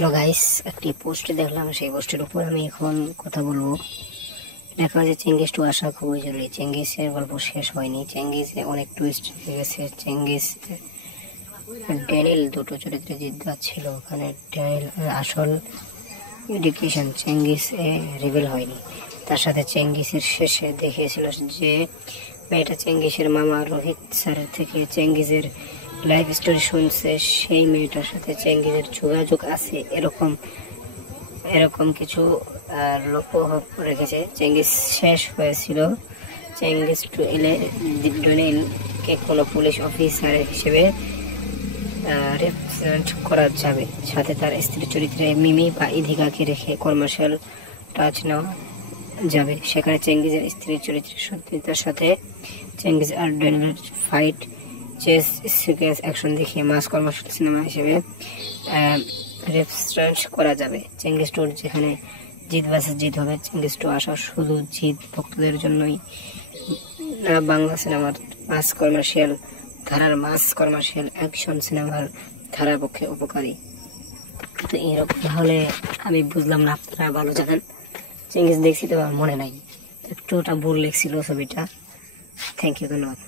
Hello guys, একটি post দেখলাম, সেই পোস্টের উপর আমি এখন কথা বলবো। দেখা যায় চেঙ্গিস টু আসা খুবই জরুরি। চেঙ্গিসের গল্প শেষ হয়নি, চেঙ্গিসে অনেক টুইস্ট হয়ে গেছে। চেঙ্গিস ড্যানিয়েল দুটো চরিত্রে জিদ্দা ছিল, ওখানে ড্যানিয়েল আসল এডুকেশন চেঙ্গিস রিভিল হয়নি। তার সাথে চেঙ্গিসের শেষে দেখিয়েছিল যে মেয়েটা চেঙ্গিসের মামা রোহিত স্যারের থেকে চেঙ্গিসের লাইফ স্টোরি শুনছে, সেই মেয়েটার সাথে চেঙ্গিসের যোগাযোগ আছে, এরকম কিছু লক্ষ্য রেখেছে। চেঙ্গিস শেষ হয়েছিল চেঙ্গিস টু এলে ড্যানিয়েলকে কোনো পুলিশ অফিসার হিসেবে রিপ্রেজেন্ট করা যাবে, সাথে তার স্ত্রী চরিত্রে মিমি বা ইধিকাকে রেখে কমার্শিয়াল টাচ নেওয়া যাবে। সেখানে চেঙ্গিসের স্ত্রীর চরিত্রের সত্যিতার সাথে চেঙ্গিস আর ড্যানিয়েলের ফাইট, চেস সিকোয়েন্স, অ্যাকশন দেখিয়ে মাস কমার্শিয়াল সিনেমা হিসেবে রিপ্রেজেন্ট করা যাবে। চেঙ্গিস টুর যেখানে জিত ভার্সেস জিত হবে। চেঙ্গিস টু আসা শুধু জিত ভক্তদের জন্যই না, বাংলা সিনেমার মাস কমার্শিয়াল অ্যাকশন সিনেমার ধারার পক্ষে উপকারী। তো এরকম তাহলে আমি বুঝলাম না, আপনারা ভালো জানেন। চেঙ্গিস দেখছি তো আমার মনে নাই, একটু ওটা ভুল লেখছিল ছবিটা। থ্যাংক ইউ, ধন্যবাদ।